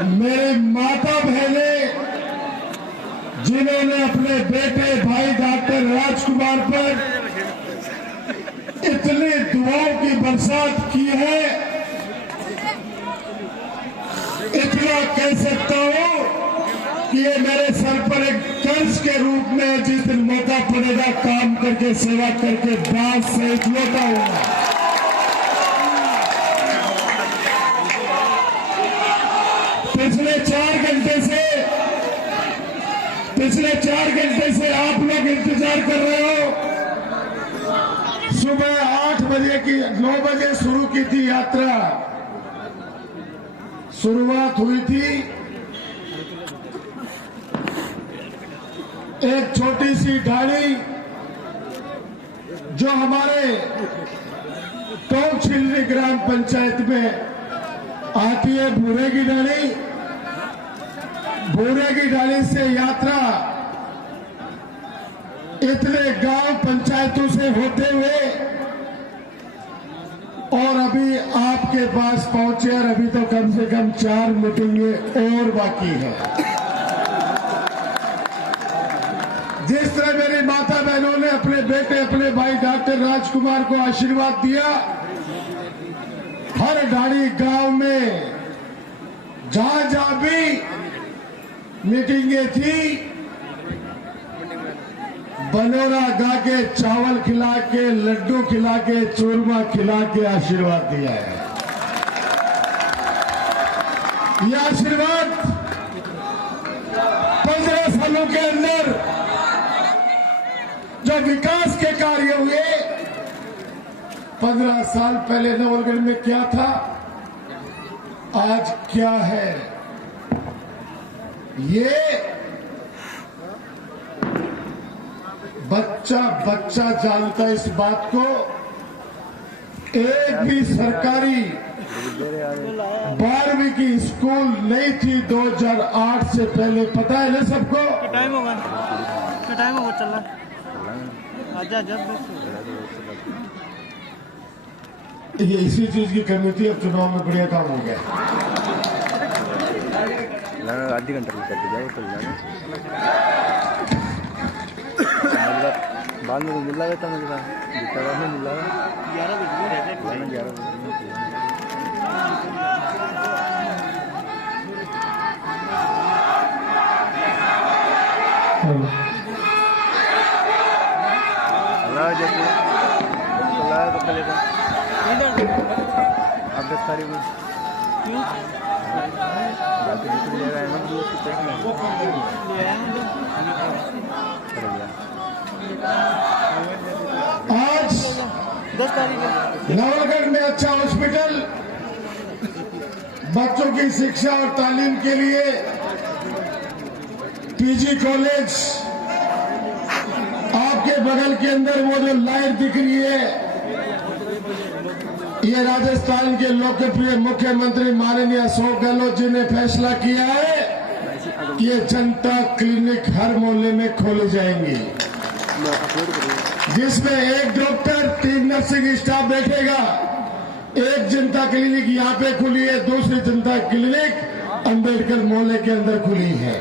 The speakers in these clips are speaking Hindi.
मेरी माता बहनें जिन्होंने अपने बेटे भाई डॉक्टर राजकुमार पर इतनी दुआओं की बरसात की है, इतना कह सकता हूं कि ये मेरे सर पर एक कर्ज के रूप में जिस दिन मौका पड़ेगा काम करके सेवा करके बात से लौटा होगा। पिछले 4 घंटे से आप लोग इंतजार कर रहे हो। सुबह 8 बजे की 9 बजे शुरू की थी यात्रा, शुरुआत हुई थी एक छोटी सी ढाणी जो हमारे टोंक ग्राम पंचायत में आती है, भूरे की ढाणी। भूरे की ढाणी से यात्रा इतने गांव पंचायतों से होते हुए और अभी आपके पास पहुंचे, और अभी तो कम से कम 4 मीटिंगें और बाकी है। जिस तरह मेरी माता बहनों ने अपने बेटे अपने भाई डॉक्टर राजकुमार को आशीर्वाद दिया, हर ढाणी गांव में जहां जहां भी मीटिंगें थी, बनोरा गा के, चावल खिला के, लड्डू खिला के, चूरमा खिला के आशीर्वाद दिया है। यह आशीर्वाद 15 सालों के अंदर जो विकास के कार्य हुए, 15 साल पहले नवलगढ़ में क्या था, आज क्या है, ये बच्चा बच्चा जानता है इस बात को। एक भी सरकारी 12वीं की स्कूल नहीं थी 2008 से पहले, पता है ना सबको। टाइम होगा चल रहा आजा जब ये इसी चीज की कमी थी, अब चुनाव में बढ़िया काम हो गया। आधी घंटा करके जाओ चल जाना, बाद में तो मिल रहा था मुझे, जितना बाद में मिल रहा है 11 बजे अल्लाह जैसे अल्लाह तो चलेगा अब 10 तारीख में क्यों बाकी निकल जाएगा अहमद भी उसकी चेक आज 10 तारीख नवलगढ़ में अच्छा हॉस्पिटल, बच्चों की शिक्षा और तालीम के लिए पीजी कॉलेज, आपके बगल के अंदर वो जो लाइट दिख रही है, ये राजस्थान के लोकप्रिय मुख्यमंत्री माननीय अशोक गहलोत जी ने फैसला किया है कि ये जनता क्लिनिक हर मोहल्ले में खोले जाएंगे, जिसमें एक डॉक्टर 3 नर्सिंग स्टाफ बैठेगा। एक जनता क्लिनिक यहाँ पे खुली है, दूसरी जनता क्लिनिक अंबेडकर मोहल्ले के अंदर खुली है।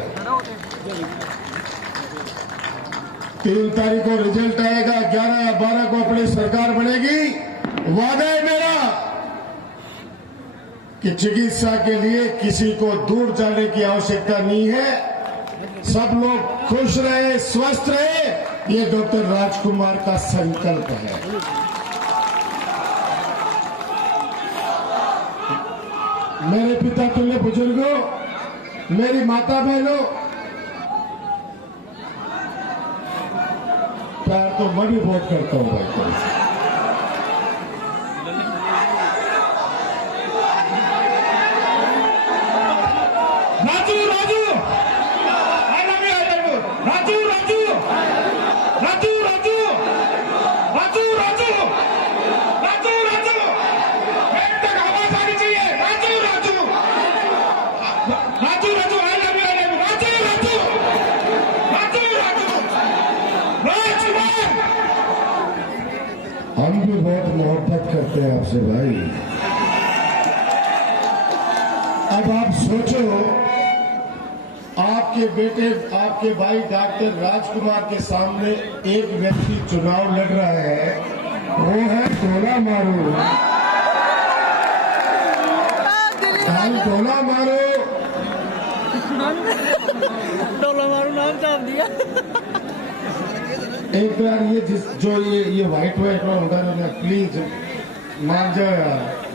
3 तारीख को रिजल्ट आएगा, 11 या 12 को अपनी सरकार बनेगी। वादा है मेरा कि चिकित्सा के लिए किसी को दूर जाने की आवश्यकता नहीं है, सब लोग खुश रहे, स्वस्थ रहे, ये डॉक्टर राजकुमार का संकल्प है। मेरे पिता तुल्य बुजुर्गों, मेरी माता बहनों, प्यार तो मैं भी बहुत करता हूं भाई। हम भी बहुत मोहब्बत करते हैं आपसे भाई। अब आप सोचो, आपके बेटे, आपके भाई डॉक्टर राजकुमार के सामने एक व्यक्ति चुनाव लड़ रहा है, वो है ढोला मारू। हम ढोला मारो, डोला मारू नाम छाप दिया। एक बार ये जो ये व्हाइट में होगा ना, प्लीज मान जाओ यार।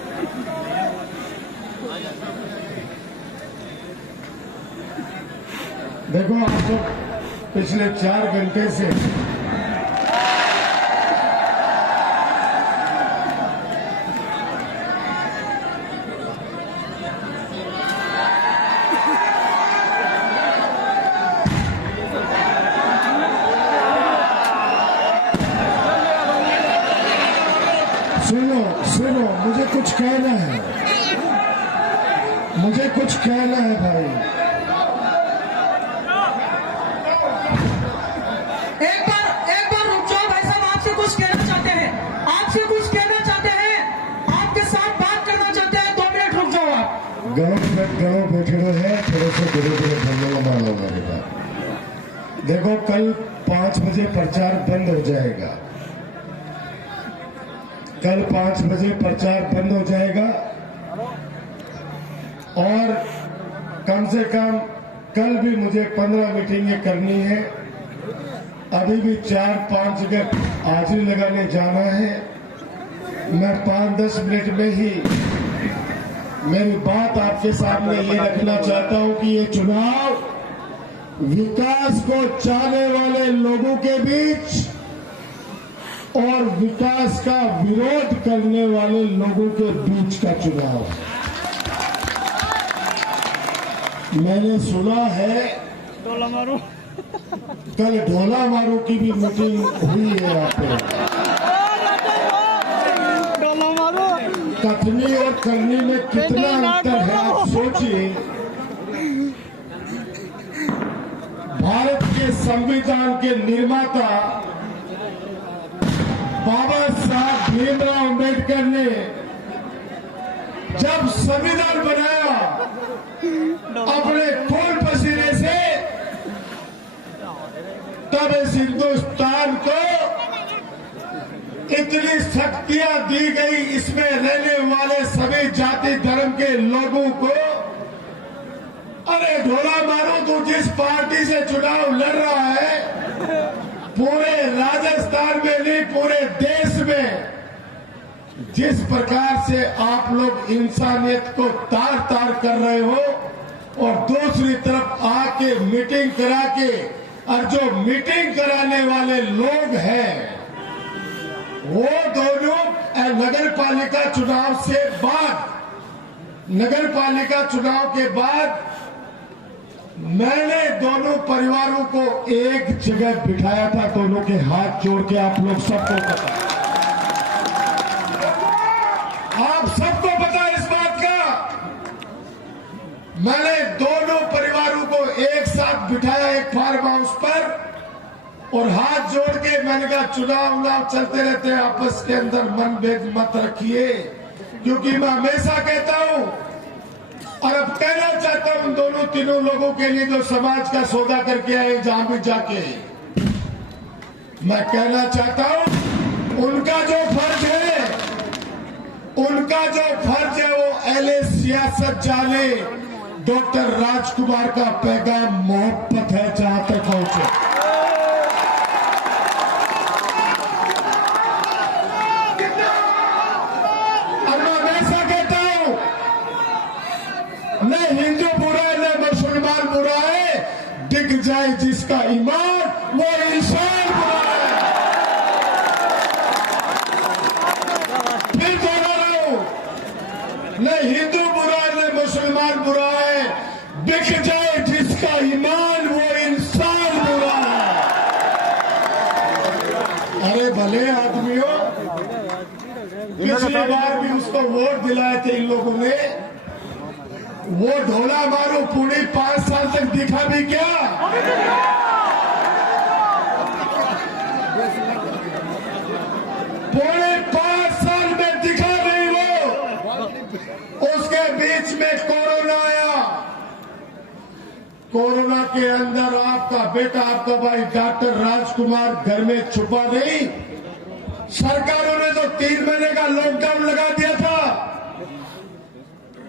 देखो आप लोग पिछले 4 घंटे से सुनो, मुझे कुछ कहना है, मुझे कुछ कहना है भाई। एक बार रुक जाओ भाई साहब, आपसे कुछ कहना चाहते हैं, आपसे कुछ कहना चाहते हैं, आपके साथ बात करना चाहते हैं। 2 मिनट रुक जाओ आप। गाँव बैठे हैं, थोड़े से धीरे धरने मानो मेरे बात। देखो कल 5 बजे प्रचार बंद हो जाएगा, कल 5 बजे प्रचार बंद हो जाएगा और कम से कम कल भी मुझे 15 मीटिंगें करनी है। अभी भी 4-5 जगह हाजिरी लगाने जाना है। मैं 5-10 मिनट में ही मेरी बात आपके सामने ये रखना चाहता हूं कि ये चुनाव विकास को चाहने वाले लोगों के बीच और विकास का विरोध करने वाले लोगों के बीच का चुनाव है। मैंने सुना है डोला मारू, कल ढोला मारू की भी मीटिंग हुई है यहाँ पे। डोला मारू, कथनी और करनी में कितना अंतर है आप सोचिए। भारत के संविधान के निर्माता बाबा साहब भीमराव अम्बेडकर ने जब संविधान बनाया अपने खून पसीने से, तब इस हिंदुस्तान को इतनी शक्तियां दी गई, इसमें रहने वाले सभी जाति धर्म के लोगों को। अरे ढोला मारो, तू जिस पार्टी से चुनाव लड़ रहा है, पूरे राजस्थान में नहीं पूरे देश में जिस प्रकार से आप लोग इंसानियत को तार तार कर रहे हो और दूसरी तरफ आके मीटिंग करा के, और जो मीटिंग कराने वाले लोग हैं वो दोनों नगर पालिका चुनाव से बाद, नगर पालिका चुनाव के बाद मैंने दोनों परिवारों को एक जगह बिठाया था, दोनों के हाथ जोड़ के। आप लोग सबको पता, आप सबको पता इस बात का। मैंने दोनों परिवारों को एक साथ बिठाया एक फार्म हाउस पर और हाथ जोड़ के मैंने कहा चुनाव चलते रहते हैं, आपस के अंदर मनभेद मत रखिए। क्योंकि मैं हमेशा कहता हूं और अब कहना चाहता हूं उन दोनों तीनों लोगों के लिए जो समाज का सौदा करके आए जहां भी जाके, मैं कहना चाहता हूं उनका जो फर्ज है, उनका जो फर्ज है वो अहले सियासत जाने। डॉक्टर राजकुमार का पैगाम मोहब्बत है जहां तक पहुंचे। और मैं वैसा कहता हूं, न हिंदू बुरा है न मुसलमान बुरा है, दिख जाए जिसका ईमान वो इंसान बुरा है। फिर दोहरा रहा हूं, न हिंदू बुरा है न मुसलमान बुरा है, दिख जाए जिसका ईमान वो इंसान बुरा है। अरे भले आदमियों, पिछली बार भी उसको वोट दिलाए थे इन लोगों ने, वो ढोला मारो पूरी 5 साल तक दिखा भी क्या? पूरे 5 साल में दिखा नहीं वो। उसके बीच में कोरोना आया, कोरोना के अंदर आपका बेटा, आपका भाई डॉक्टर राजकुमार घर में छुपा नहीं। सरकारों ने तो 3 महीने का लॉकडाउन लगा दिया था,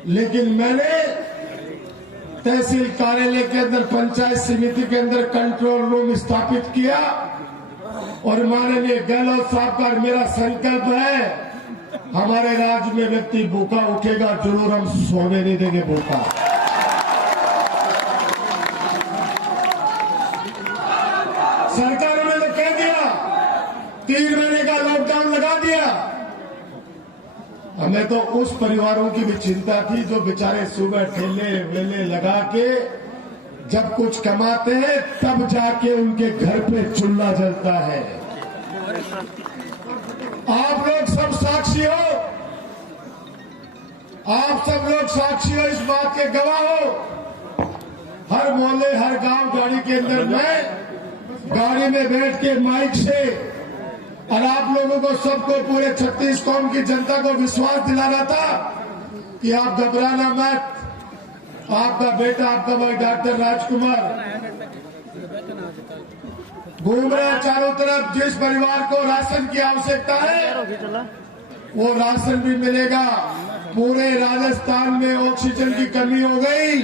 लेकिन मैंने तहसील कार्यालय के अंदर, पंचायत समिति के अंदर कंट्रोल रूम स्थापित किया और माननीय गहलोत साहब का मेरा संकल्प है, हमारे राज्य में व्यक्ति भूखा उठेगा जरूर, हम सोने नहीं देंगे भूखा। सरकारों ने तो कह दिया, 3 महीने का लॉकडाउन लगा दिया। हमें तो उस परिवारों की भी चिंता थी जो बेचारे सुबह ठेले वेले लगा के जब कुछ कमाते हैं तब जाके उनके घर पे चूल्हा जलता है। आप लोग सब साक्षी हो, आप सब लोग साक्षी हो, इस बात के गवाह हो। हर मोहल्ले, हर गांव गाड़ी के अंदर मैं गाड़ी में बैठ के माइक से और आप लोगों को, सबको, पूरे 36 कौम की जनता को विश्वास दिलाना था कि आप घबराना मत। आपका बेटा, आपका भाई डॉक्टर राजकुमार घूम रहे चारों तरफ। जिस परिवार को राशन की आवश्यकता है वो राशन भी मिलेगा। पूरे राजस्थान में ऑक्सीजन की कमी हो गई,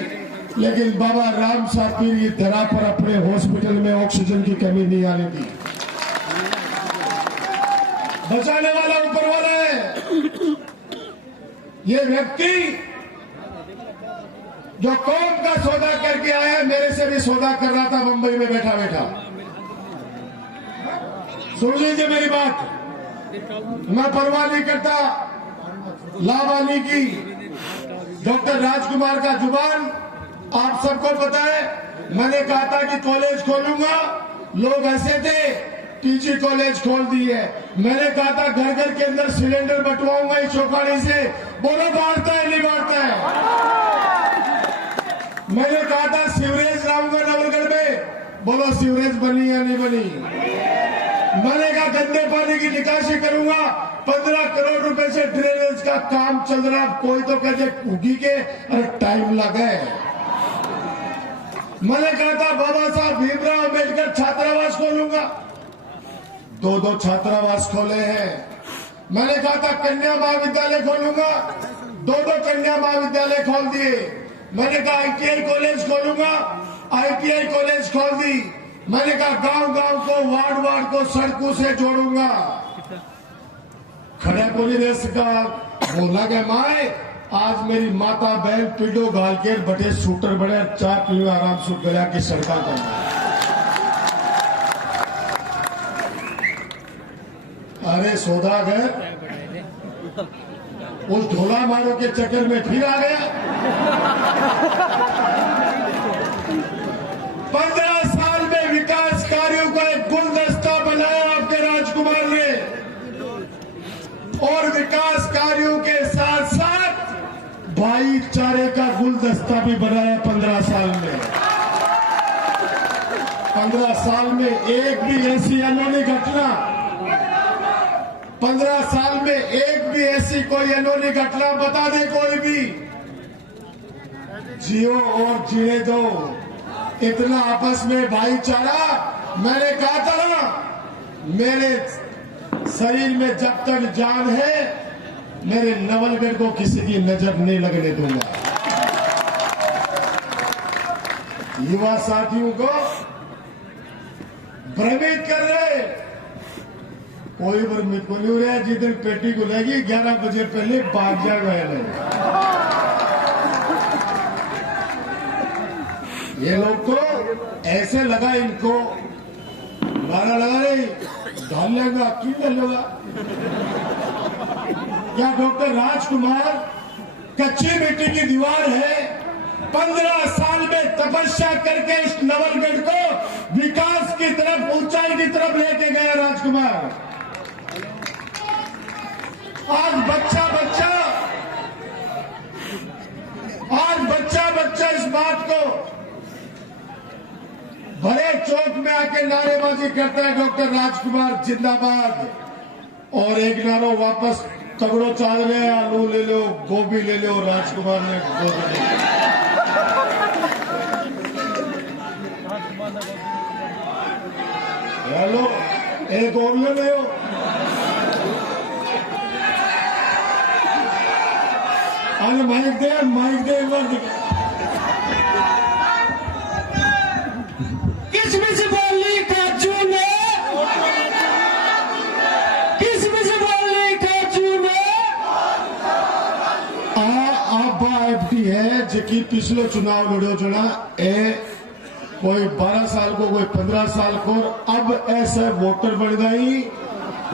लेकिन बाबा राम साहब की धरा पर अपने हॉस्पिटल में ऑक्सीजन की कमी नहीं आने दी। बचाने वाला ऊपर वाला है। ये व्यक्ति जो कौम का सौदा करके आया, मेरे से भी सौदा कर रहा था मुंबई में बैठा बैठा। सुन लीजिए मेरी बात, मैं परवाह नहीं करता लाभानी की। डॉक्टर राजकुमार का जुबान आप सबको पता है। मैंने कहा था कि कॉलेज खोलूंगा, लोग ऐसे थे, पीजी कॉलेज खोल दी है। मैंने कहा था घर घर के अंदर सिलेंडर बंटवाऊंगा इस चौपाड़ी से, बोलो बांटता है नहीं बांटता है। मैंने कहा था सीवरेज लाऊंगा नवलगढ़ में, बोलो सीवरेज बनी या नहीं बनी। मैंने कहा गंदे पानी की निकासी करूंगा, 15 करोड़ रुपए से ड्रेनेज का काम चल रहा। कोई तो कहते कुकी के अरे टाइम लगा है। मैंने कहा था बाबा साहब भीमराव अम्बेडकर छात्रावास खोलूंगा, 2 छात्रावास खोले हैं। मैंने कहा था कन्या महाविद्यालय खोलूंगा, 2 कन्या महाविद्यालय खोल दिए। मैंने कहा ITI कॉलेज खोलूंगा, ITI कॉलेज खोल दी। मैंने कहा गांव गांव को, वार्ड वार्ड को सड़कों से जोड़ूंगा। खड़ा को नहीं रह सका, बोला गया माए आज मेरी माता बहन पीडो गाल के बटे शूटर बड़े 4 किलो आराम से गया की सड़का करना। अरे सौदागर उस ढोला मारो के चक्कर में फिर आ गया। 15 साल में विकास कार्यों का एक गुलदस्ता बनाया आपके राजकुमार ने, और विकास कार्यों के साथ साथ भाईचारे का गुलदस्ता भी बनाया 15 साल में। 15 साल में एक भी ऐसी अनोनी घटना, 15 साल में एक भी ऐसी कोई अनोनी घटना बता दे कोई भी। जियो और जीने दो, इतना आपस में भाईचारा। मैंने कहा था ना, मेरे शरीर में जब तक जान है, मेरे नवलगढ़ को किसी की नजर नहीं लगने दूंगा। युवा साथियों को भ्रमित कर रहे, कोई भ्रमित को नहीं हो रहा है। जिधर पेटी खुलेगी 11 बजे पहले भाग जाएगा। ये लोग तो ऐसे लगा, इनको नारा लगा रही डाल लेगा, क्यों डाल लेगा। क्या डॉक्टर राजकुमार कच्ची मिट्टी की दीवार है? 15 साल में तपस्या करके इस नवलगढ़ को विकास की तरफ, ऊंचाई की तरफ लेके गया राजकुमार। आज बच्चा बच्चा इस बात को भरे चौक में आके नारेबाजी करता है, डॉक्टर राजकुमार जिंदाबाद। और एक नारो वापस तगड़ो चाल रहे, आलू ले लो, गोभी ले लो, राजकुमार ने गोभी ले लो। हेलो, एक ओरियो ले हो। अरे माइक दे एक बार दिखा। किसमिस बोली काजू ने, किसमिस बोली काजू ने। आप एफडी है जेकी पिछलो चुनाव लड़ो जना ए कोई 12 साल को कोई 15 साल को, अब ऐसे वोटर बन गई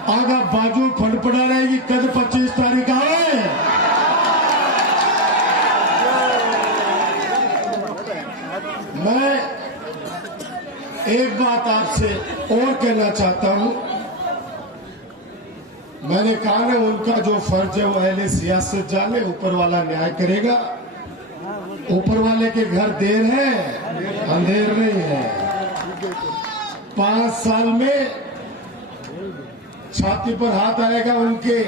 आगा बाजू फटफटा रहेगी। कद 25 तारीख आए। मैं एक बात आपसे और कहना चाहता हूं। मैंने कहा ना, उनका जो फर्ज है वो अहले सियासत जाने, ऊपर वाला न्याय करेगा। ऊपर वाले के घर देर है, अंधेर नहीं है। 5 साल में छाती पर हाथ आएगा उनके।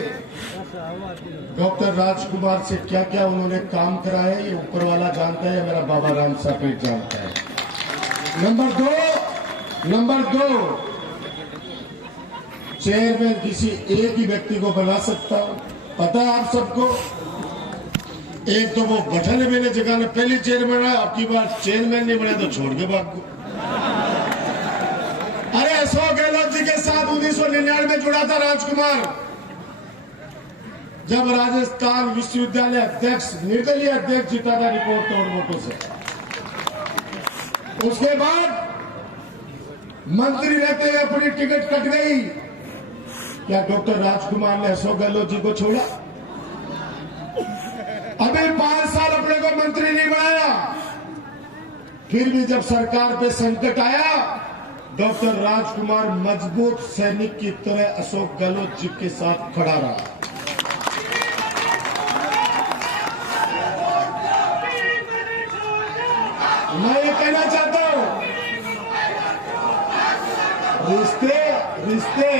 डॉक्टर राजकुमार से क्या क्या उन्होंने काम कराया है ये ऊपर वाला जानता है, मेरा बाबा राम साहब जानता है। नंबर दो, चेयरमैन किसी एक ही व्यक्ति को बना सकता हूं, पता है आप सबको। एक तो वो बटन मैंने जगह में पहली चेयरमैन है, आपकी बार चेयरमैन नहीं बने तो छोड़ के भाग को। अरे अशोक गहलोत जी के साथ 1999 में जुड़ा था राजकुमार, जब राजस्थान विश्वविद्यालय अध्यक्ष, निर्दलीय अध्यक्ष जीता था रिपोर्ट तोड़ वोटों से। उसके बाद मंत्री रहते हुए अपनी टिकट कट गई। क्या डॉक्टर राजकुमार ने अशोक गहलोत जी को छोड़ा? अभी 5 साल अपने को मंत्री नहीं बनाया, फिर भी जब सरकार पे संकट आया, डॉक्टर राजकुमार मजबूत सैनिक की तरह अशोक गहलोत जी के साथ खड़ा रहा। मैं ये कहना चाहता हूं, रिश्ते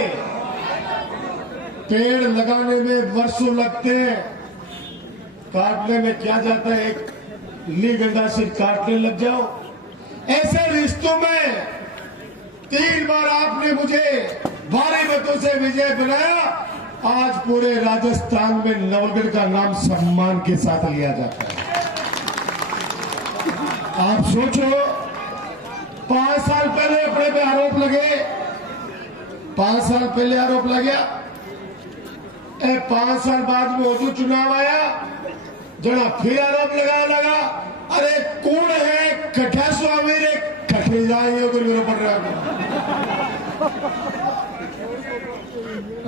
पेड़ लगाने में वर्षों लगते हैं, काटने में क्या जाता है, एक ली गंडा सिर काटने लग जाओ। ऐसे रिश्तों में 3 बार आपने मुझे भारी मतों से विजय बनाया। आज पूरे राजस्थान में नवलगढ़ का नाम सम्मान के साथ लिया जाता है। आप सोचो, 5 साल पहले अपने पे आरोप लगे, 5 साल पहले आरोप लगा, 5 साल बाद में चुनाव आया, जना फिर आरोप लगा। अरे कौन है कठा स्वामी रे, कठे जाएंगे पड़ रहा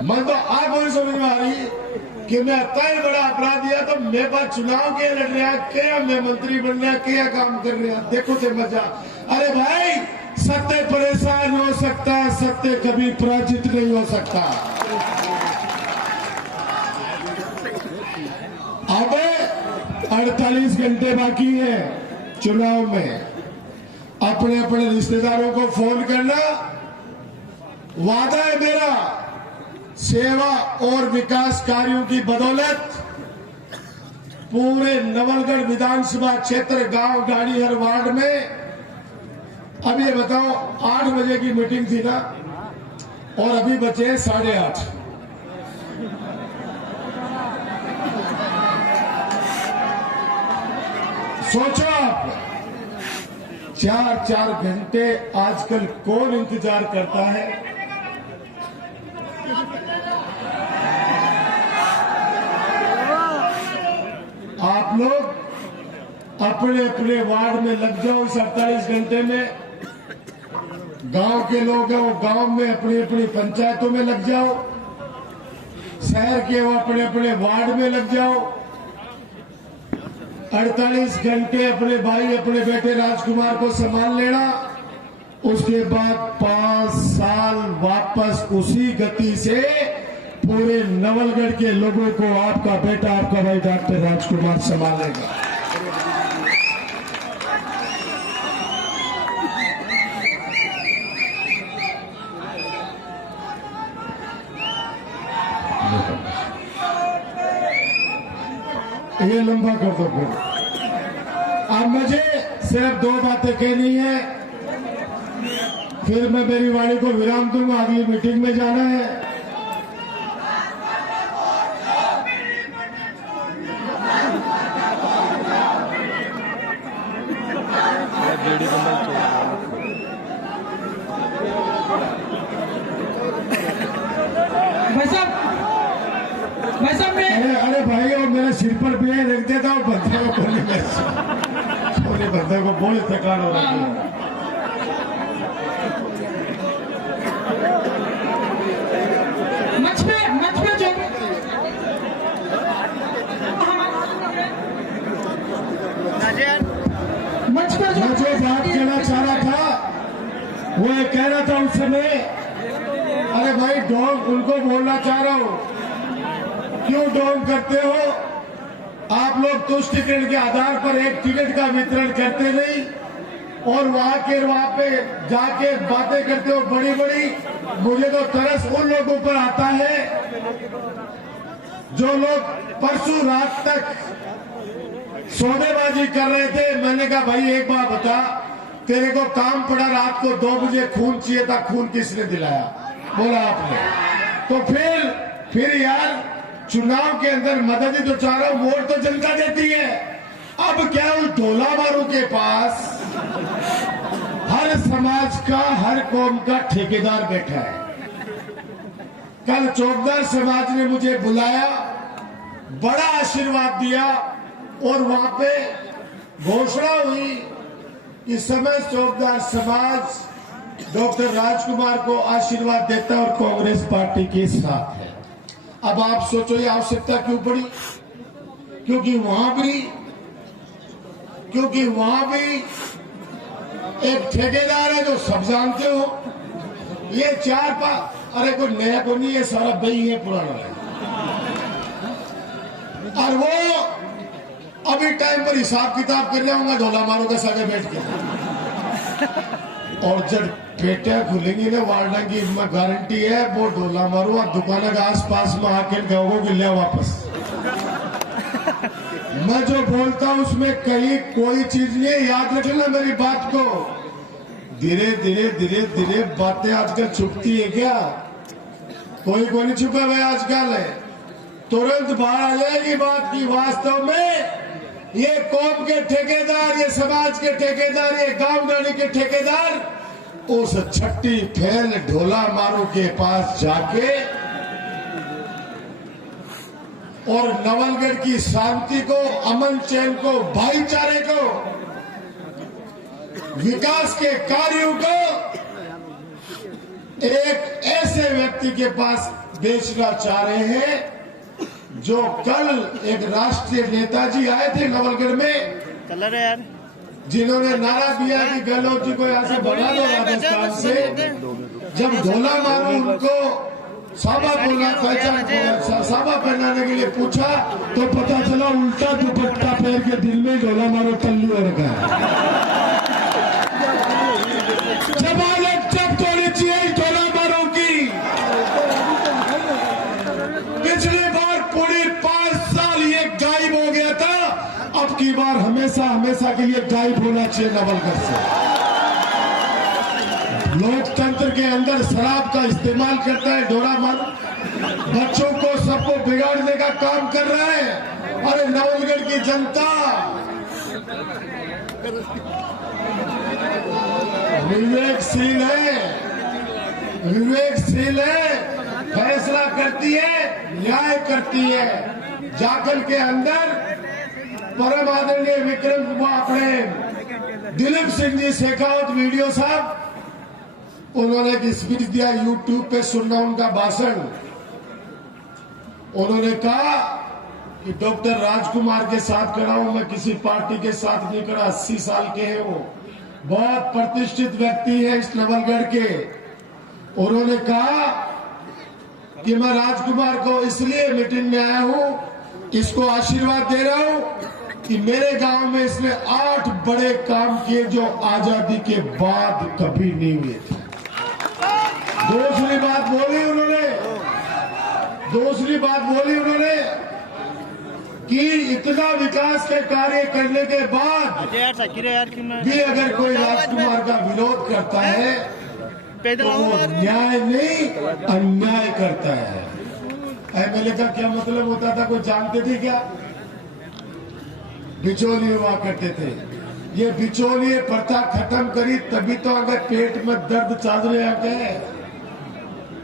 मन तो आप नहीं समझ में आ रही कि मैं इतना बड़ा अपराध दिया तो मेरे पास चुनाव के लड़ रहा, क्या मैं मंत्री बन रहा, क्या काम कर रहा, देखो थे मजा। अरे भाई, सत्य परेशान हो सकता है, सत्य कभी पराजित नहीं हो सकता। अब 48 घंटे बाकी है चुनाव में। अपने अपने रिश्तेदारों को फोन करना, वादा है मेरा, सेवा और विकास कार्यों की बदौलत पूरे नवलगढ़ विधानसभा क्षेत्र, गांव, गाड़ी, हर वार्ड में। अब ये बताओ, 8 बजे की मीटिंग थी ना, और अभी बचे 8:30। सोचो आप, 4-4 घंटे आजकल कौन इंतजार करता है? आप लोग अपने अपने वार्ड में लग जाओ इस 48 घंटे में। गांव के लोग हैं वो गांव में अपनी अपनी पंचायतों में लग जाओ, शहर के वो अपने अपने वार्ड में लग जाओ। 48 घंटे अपने भाई, अपने बेटे राजकुमार को संभाल लेना। उसके बाद 5 साल वापस उसी गति से पूरे नवलगढ़ के लोगों को आपका बेटा, आपका भाई डॉक्टर राजकुमार संभालेगा। ये लंबा कर दो फिर। अब मुझे सिर्फ 2 बातें कहनी है, फिर मैं मेरी वाणी को विराम दूंगा, अगली मीटिंग में जाना है। बीड़ी बंदा भाई साहब मैं अरे भाई, और मेरे सिर पर भी रख देता हूँ बंदे को बोलने में, छोटे बंदे को बहुत थकान हो रही है। मंच पे जो मंच पर मैं जो बात कहना चाह रहा था वो ये कह रहा था उस समय, अरे भाई डोंग उनको बोलना चाह रहा हूँ, क्यों डोंग करते हो आप लोग? तुष्ट टिकट के आधार पर एक टिकट का वितरण करते नहीं और वहां पे जाके बातें करते हो बड़ी बड़ी। मुझे तो तरस उन लोगों पर आता है जो लोग परसों रात तक सौदेबाजी कर रहे थे। मैंने कहा भाई एक बात बता, तेरे को काम पड़ा रात को 2 बजे, खून चाहिए था, खून किसने दिलाया? बोला आपने। तो फिर यार चुनाव के अंदर मदद ही तो चाह रहा हूं, वोट तो जनता देती है। अब क्या उस ढोला मारू के पास हर समाज का, हर कौम का ठेकेदार बैठा है। कल चौकीदार समाज ने मुझे बुलाया, बड़ा आशीर्वाद दिया और वहां पे घोषणा हुई कि समय चौकीदार समाज डॉक्टर राजकुमार को आशीर्वाद देता है और कांग्रेस पार्टी के साथ है। अब आप सोचो ये आवश्यकता क्यों पड़ी? क्योंकि वहां भी एक ठेकेदार है जो सब जानते हो। ये 4-5 अरे कोई नया को नहीं, ये सारा बही है, पुराना है। और वो अभी टाइम पर हिसाब किताब करने होगा ढोला मारो के साथ बैठ के। और जब पेटियां खुलेंगी ना वार्डा की, मैं गारंटी है वो ढोला मारू और दुकान के आसपास में आके कहोगे कि ले वापस। मैं जो बोलता हूं उसमें कहीं कोई चीज नहीं है, याद रखना मेरी बात को। धीरे धीरे बातें आजकल छुपती है क्या? कोई नहीं छुपा भाई आजकल है, तुरंत बाहर आ जाएगी बात की। वास्तव में ये कौम के ठेकेदार, ये समाज के ठेकेदार, ये गांव गाड़ी के ठेकेदार उस छट्टी फैल ढोला मारू के पास जाके और नवलगढ़ की शांति को, अमन चैन को, भाईचारे को, विकास के कार्यों को एक ऐसे व्यक्ति के पास बेचना चाह रहे हैं जो कल एक राष्ट्रीय नेताजी आए थे नवलगढ़ में, कलर है यार, जिन्होंने नारा दिया कि गहलोत जी को यहाँ से भगा दो राजस्थान से। जब ढोला मारू उनको साबा बोलना साबा पहनाने के लिए पूछा तो पता चला उल्टा दुपट्टा पहन के दिल में ढोला मारो तल्लू हो रखा है। जमानत जब तोड़नी चाहिए ढोला मारो की। पिछली बार पूरी 5 साल ये गायब हो गया था, अब की बार हमेशा के लिए गायब होना चाहिए नवलगढ़ से। लोकतंत्र के अंदर शराब का इस्तेमाल करता है ढोला मारू, बच्चों को सबको बिगाड़ने का काम कर रहा है। अरे नवलगढ़ की जनता विवेकशील है, फैसला करती है, न्याय करती है। जाखल के अंदर परम आदरणीय विक्रम अपने दिलीप सिंह जी शेखावत वीडियो साहब, उन्होंने एक स्पीच दिया यूट्यूब पे, सुनना उनका भाषण। उन्होंने कहा कि डॉक्टर राजकुमार के साथ खड़ा हूं, मैं किसी पार्टी के साथ नहीं खड़ा। 80 साल के हैं वो, बहुत प्रतिष्ठित व्यक्ति है इस नवलगढ़ के। उन्होंने कहा कि मैं राजकुमार को इसलिए मीटिंग में आया हूं, इसको आशीर्वाद दे रहा हूं कि मेरे गांव में इसने 8 बड़े काम किए जो आजादी के बाद कभी नहीं हुए थे। दूसरी बात बोली उन्होंने कि इतना विकास के कार्य करने के बाद भी अगर कोई राजकुमार का विरोध करता है पैदल तो आओ वो बाद में। न्याय नहीं अन्याय करता है। एमएलए का क्या मतलब होता था, कोई जानते थे क्या? बिचौलिए हुआ करते थे। ये बिचौलिए प्रथा खत्म करी तभी तो अगर पेट में दर्द चादरे आ गए।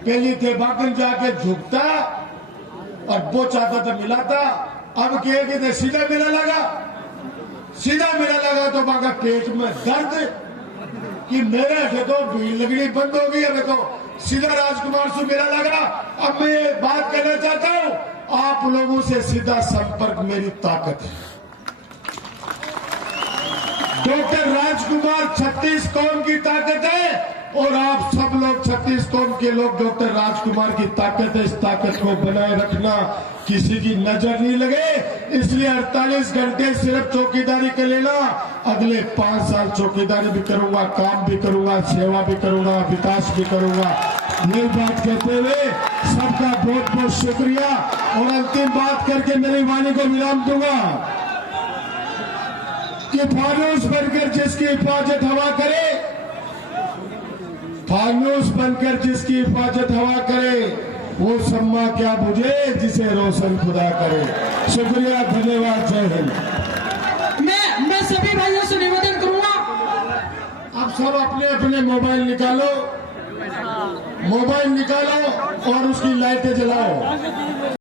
पहले थे बागन जाके झुकता और वो चाहता था मिलाता, अब कहेगी सीधा मेला लगा, सीधा मेला लगा तो बागा पेट में दर्द कि मेरे से तो भीड़ लगनी बंद हो गई, हमें तो सीधा राजकुमार से मेला लगा। अब मैं ये बात कहना चाहता हूं, आप लोगों से सीधा संपर्क मेरी ताकत है। डॉक्टर राजकुमार 36 कौम की ताकत है और आप सब लोग 36 कौम के लोग डॉक्टर राजकुमार की ताकत है। इस ताकत को बनाए रखना, किसी की नजर नहीं लगे, इसलिए 48 घंटे सिर्फ चौकीदारी कर लेना। अगले 5 साल चौकीदारी भी करूंगा, काम भी करूंगा, सेवा भी करूंगा, विकास भी करूंगा। यही बात कहते हुए सबका बहुत बहुत शुक्रिया और अंतिम बात करके मेरी वाणी को विराम दूंगा कि फानूस बनकर जिसकी हिफाजत हवा करे, फानूस बनकर जिसकी हिफाजत हवा करे, वो सम्मा क्या बुझे जिसे रोशन खुदा करे। शुक्रिया, धन्यवाद, जय हिंद। मैं सभी भाइयों से निवेदन करूंगा, अब सब अपने अपने मोबाइल निकालो और उसकी लाइटें जलाओ।